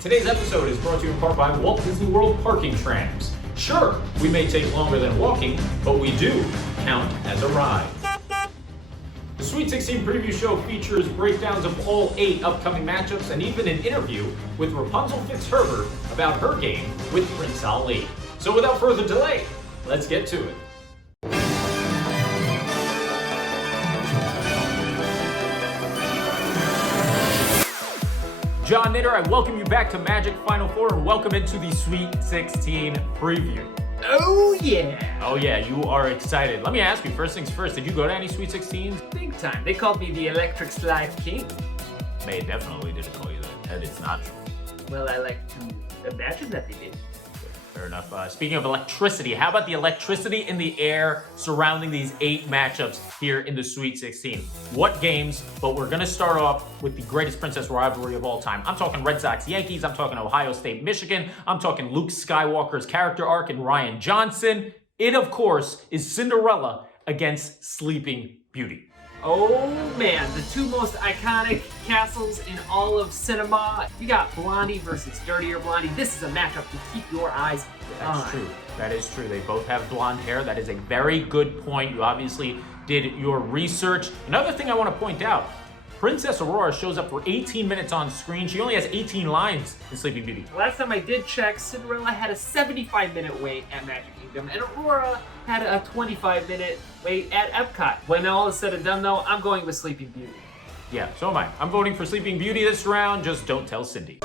Today's episode is brought to you in part by Walt Disney World parking trams. Sure, we may take longer than walking, but we do count as a ride. The Sweet 16 preview show features breakdowns of all 8 upcoming matchups and even an interview with Rapunzel Fitzherbert about her game with Prince Ali. So without further delay, let's get to it. John Knitter, I welcome you back to Magic Final Four and welcome into the Sweet 16 preview. Oh yeah! Oh yeah, you are excited. Let me ask you, first things first, did you go to any Sweet 16s? Big time. They called me the Electric Slide King. They definitely didn't call you that, and it's not true. Well, I like to imagine that they did. Fair enough. Speaking of electricity, how about the electricity in the air surrounding these 8 matchups here in the Sweet 16? What games? But we're going to start off with the greatest princess rivalry of all time. I'm talking Red Sox Yankees. I'm talking Ohio State Michigan. I'm talking Luke Skywalker's character arc and Ryan Johnson. It, of course, is Cinderella against Sleeping Beauty. Oh man, the 2 most iconic castles in all of cinema. You got Blondie versus Dirtier Blondie. This is a matchup to keep your eyes on. That's true. That is true. They both have blonde hair. That is a very good point. You obviously did your research. Another thing I want to point out, Princess Aurora shows up for 18 minutes on screen. She only has 18 lines in Sleeping Beauty. Last time I did check, Cinderella had a 75-minute wait at Magic Kingdom, and Aurora had a 25-minute wait at Epcot. When all is said and done, though, I'm going with Sleeping Beauty. Yeah, so am I. I'm voting for Sleeping Beauty this round. Just don't tell Cindy.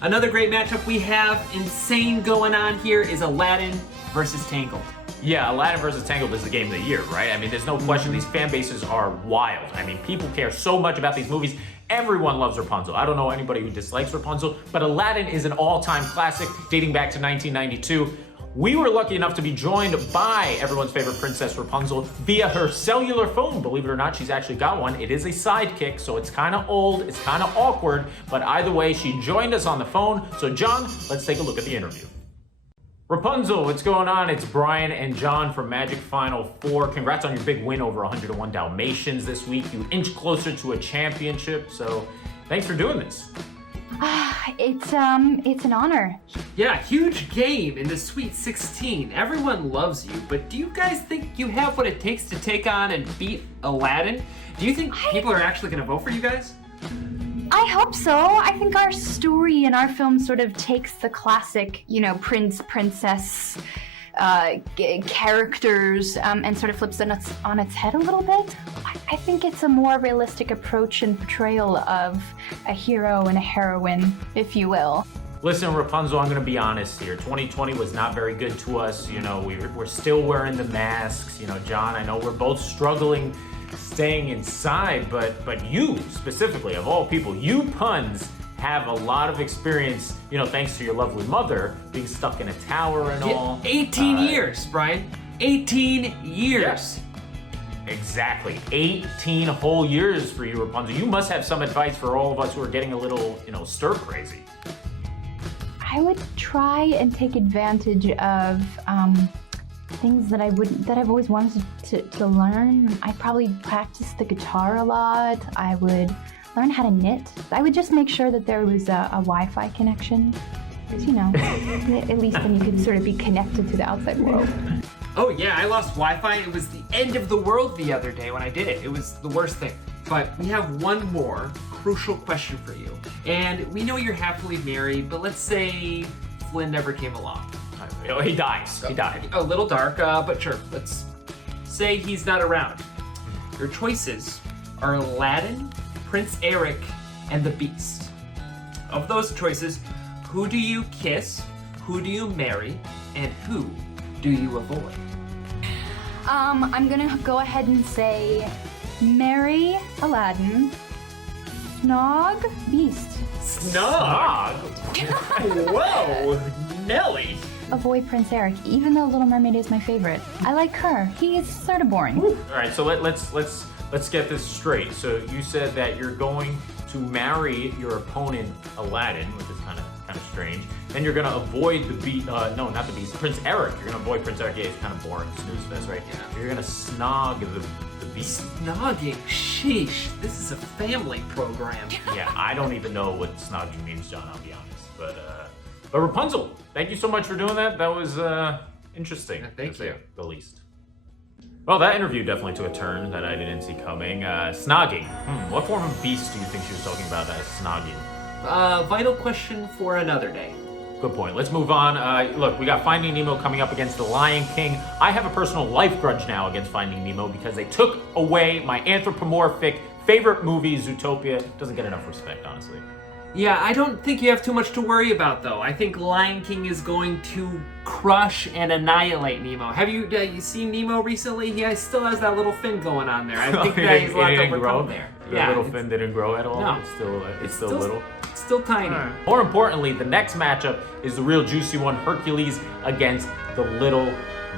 Another great matchup we have, insane going on here, is Aladdin versus Tangled. Yeah, Aladdin versus Tangled is the game of the year, right? I mean, there's no question these fan bases are wild. I mean, people care so much about these movies. Everyone loves Rapunzel. I don't know anybody who dislikes Rapunzel, but Aladdin is an all-time classic dating back to 1992. We were lucky enough to be joined by everyone's favorite princess, Rapunzel, via her cellular phone. Believe it or not, she's actually got one. It is a sidekick, so it's kind of old, it's kind of awkward, but either way, she joined us on the phone. So John, let's take a look at the interview. Rapunzel, what's going on? It's Bryan and Jon from Magic Final Four. Congrats on your big win over 101 Dalmatians this week. You inch closer to a championship, so thanks for doing this. It's an honor. Yeah, huge game in the Sweet 16. Everyone loves you, but do you guys think you have what it takes to take on and beat Aladdin? Do you think people are actually going to vote for you guys? I hope so. I think our story and our film sort of takes the classic, prince, princess characters and sort of flips it on its head a little bit. I think it's a more realistic approach and portrayal of a hero and a heroine, if you will. Listen, Rapunzel, I'm going to be honest here. 2020 was not very good to us. We're still wearing the masks. John, I know we're both struggling staying inside, but you specifically, of all people, you puns have a lot of experience, thanks to your lovely mother being stuck in a tower and all. 18 years, Bryan. 18 years. Yeah. Exactly. 18 whole years for you, Rapunzel. You must have some advice for all of us who are getting a little, stir crazy. I would try and take advantage of things that I've always wanted to learn. I probably practice the guitar a lot. I would learn how to knit. I would just make sure that there was a Wi-Fi connection. Because, at least then you could sort of be connected to the outside world. Oh yeah, I lost Wi-Fi. It was the end of the world the other day when I did it. It was the worst thing. But we have one more crucial question for you. And we know you're happily married, but let's say Flynn never came along. He dies. He died. A little dark, but sure. Let's say he's not around. Your choices are Aladdin, Prince Eric, and the Beast. Of those choices, who do you kiss, who do you marry, and who do you avoid? I'm gonna go ahead and say marry Aladdin, snog Beast. Snog? Whoa, Nelly. Avoid Prince Eric, even though Little Mermaid is my favorite. I like her. He is sort of boring. All right, so let's get this straight. So you said that you're going to marry your opponent Aladdin, which is kind of strange. Then you're gonna avoid the Beast. No, not the Beast. Prince Eric. You're gonna avoid Prince Eric. Yeah, he's kind of boring. Snooze fest, right? Yeah. You're gonna snog the Beast. Snogging. Sheesh. This is a family program. Yeah, I don't even know what snogging means, John, I'll be honest. But Rapunzel, thank you so much for doing that. That was interesting. Yeah, thank to say you. the least. Well, that interview definitely took a turn that I didn't see coming. Snogging. What form of beast do you think she was talking about as snogging? Vital question for another day. Good point. Let's move on. Look, we got Finding Nemo coming up against The Lion King. I have a personal life grudge now against Finding Nemo because they took away my anthropomorphic favorite movie, Zootopia. Doesn't get enough respect, honestly. Yeah, I don't think you have too much to worry about, though. I think Lion King is going to crush and annihilate Nemo. Have you seen Nemo recently? He still has that little fin going on there. I think that he's a lot to overcome there. The little fin didn't grow at all? No. It's still little? It's still tiny. Right. More importantly, the next matchup is the real juicy one, Hercules against the Little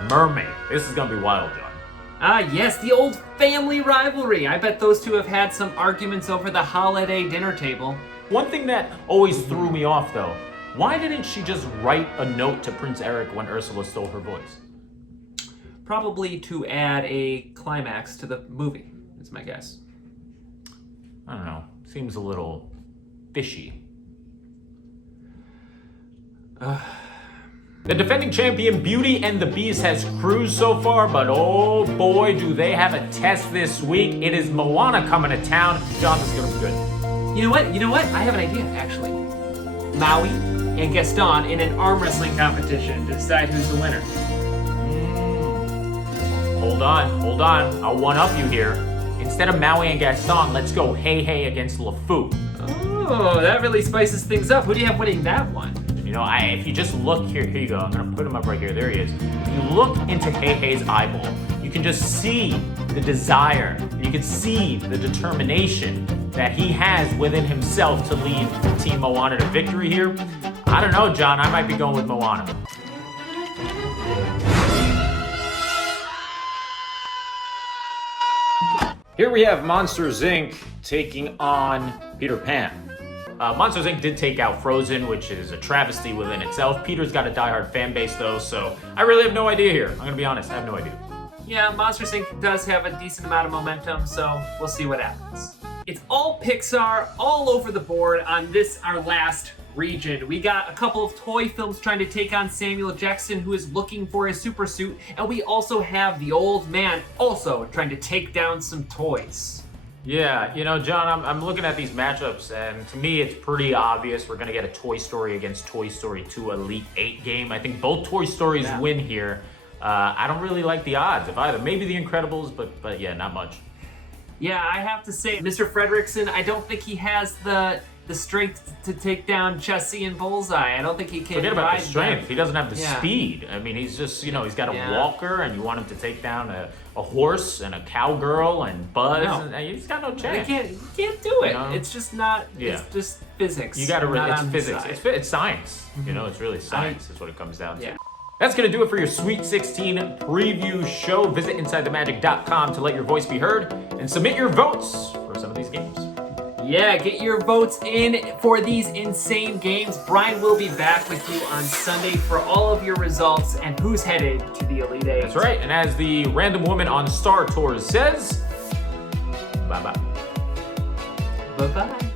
Mermaid. This is going to be wild, John. Ah, yes, the old family rivalry. I bet those two have had some arguments over the holiday dinner table. One thing that always threw me off, though, why didn't she just write a note to Prince Eric when Ursula stole her voice? Probably to add a climax to the movie, is my guess. I don't know. Seems a little fishy. The defending champion Beauty and the Beast has cruised so far, but oh boy, do they have a test this week. It is Moana coming to town. John, this is going to be good. You know what? I have an idea, actually. Maui and Gaston in an arm wrestling competition to decide who's the winner. Hold on. I'll one-up you here. Instead of Maui and Gaston, let's go Hey against LeFou. Oh, that really spices things up. Who do you have winning that one? You know, if you just look here you go. I'm gonna put him up right here. There he is. If you look into Hei's eyeball, you can just see the desire. You can see the determination that he has within himself to lead Team Moana to victory here. I don't know, John. I might be going with Moana. Here we have Monsters, Inc. taking on Peter Pan. Monsters, Inc. did take out Frozen, which is a travesty within itself. Peter's got a diehard fan base, though, so I really have no idea here. I'm going to be honest. I have no idea. Yeah, Monsters, Inc. does have a decent amount of momentum, so we'll see what happens. It's all Pixar, all over the board on this, our last region. We got a couple of toy films trying to take on Samuel Jackson, who is looking for his super suit, and we also have the old man also trying to take down some toys. Yeah, you know, John, I'm looking at these matchups, and to me, it's pretty obvious we're going to get a Toy Story against Toy Story 2 Elite 8 game. I think both Toy Stories win here. I don't really like the odds of either. Maybe The Incredibles, but yeah, not much. Yeah, I have to say, Mr. Fredricksen, I don't think he has the strength to take down Chessie and Bullseye. I don't think he can. Forget about the strength. them. He doesn't have the speed. I mean, he's just, you know, he's got a walker, and you want him to take down a horse and a cowgirl and Buzz. No. And he's got no chance. You can't do it. You know? It's just not. Yeah. It's just physics. You got to. It's physics. It's It's science. You know, it's really science. Is what it comes down to. Yeah. That's going to do it for your Sweet 16 preview show. Visit InsideTheMagic.com to let your voice be heard and submit your votes for some of these games. Yeah, get your votes in for these insane games. Brian will be back with you on Sunday for all of your results and who's headed to the Elite Eight. That's right. And as the random woman on Star Tours says, bye-bye. Bye-bye.